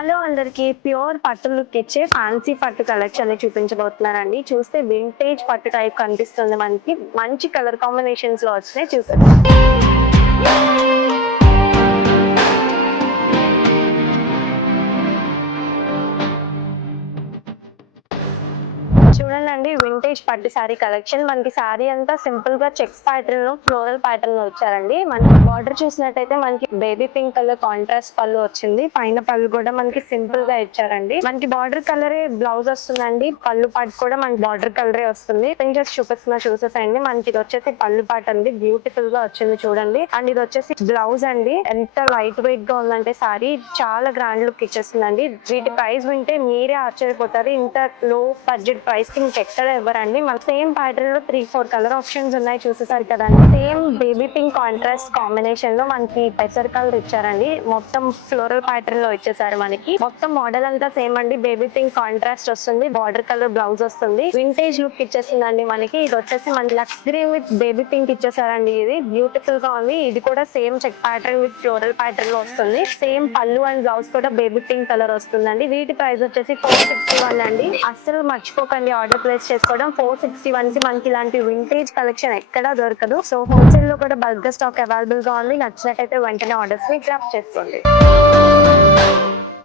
Hello అందరికి pure పట్టు look ఇచ్చే ఫ్యాన్సీ పట్టు కలెక్షన్ ని చూపించబోతున్నానండి. చూస్తే వింటేజ్ పట్టు టైప్ కనిపిస్తుంది. మనకి మంచి కలర్ కాంబినేషన్స్ లో వచ్చినాయి చూసేద్దాం. చూడండి, వింటేజ్ పట్టు శారీ కలెక్షన్. మనకి శారీ అంతా సింపుల్ గా చెక్స్ ప్యాటర్న్ లో ఫ్లోరల్ ప్యాటర్న్ లో వచ్చారండి. మనకి బార్డర్ చూసినట్టయితే మనకి బేబీ పింక్ కలర్ కాంట్రాస్ట్ పళ్ళు వచ్చింది. పైన పళ్ళు కూడా మనకి సింపుల్ గా ఇచ్చారండి. మనకి బార్డర్ కలరే బ్లౌజ్ వస్తుందండి. పళ్ళు పాటు కూడా మనకి బార్డర్ కలరే వస్తుంది. పింజెస్ చూసేసండి. మనకి ఇది వచ్చేసి పళ్ళు పాట అండి. బ్యూటిఫుల్ గా వచ్చింది చూడండి. అండ్ ఇది వచ్చేసి బ్లౌజ్ అండి. ఎంత లైట్ వెయిట్ గా ఉందంటే శారీ చాలా గ్రాండ్ లుక్ ఇచ్చేస్తుందండి. వీటి ప్రైస్ వింటే మీరే ఆశ్చర్యపోతారు. ఇంత లో బడ్జెట్ ప్రైస్ కి ఎక్కడ ఇవ్వరండి. మన సేమ్ ప్యాటర్న్ లో 3-4 కలర్ ఆప్షన్స్ ఉన్నాయి చూసేసారు కదండి. Same baby pink contrast combination లో మనకి పెసర్ కలర్ ఇచ్చారండి. మొత్తం ఫ్లోరల్ ప్యాటర్న్ లో ఇచ్చేసారు. మనకి మొత్తం మోడల్ అంతా సేమ్ అండి. బేబీ పింక్ కాంట్రాస్ట్ వస్తుంది. బార్డర్ కలర్ బ్లౌజ్ వస్తుంది. వింటేజ్ లుక్ ఇచ్చేసిందండి మనకి. ఇది వచ్చేసి మన lux green with baby pink ఇచ్చేసారండి. ఇది బ్యూటిఫుల్ గా ఉంది. ఇది కూడా same check pattern with floral pattern లో వస్తుంది. సేమ్ పళ్ళు అండ్ బ్లౌజ్ కూడా బేబీ పింక్ కలర్ వస్తుందండి. వీటి ప్రైస్ వచ్చేసి 461 అండి. అస్సలు మర్చిపోకండి ఆర్డర్ ప్లేస్ చేసుకోవడం. 461 కి మనకి ఇలాంటి వింటేజ్ కలెక్షన్ ఎక్కడా దొరకదు. సో హోల్సేల్ లో కూడా బల్క్ గా స్టాక్ అవైలబుల్ గా ఉంది. నచ్చినట్టయితే వెంటనే ఆర్డర్స్ ని గ్రాప్ చేసుకోండి.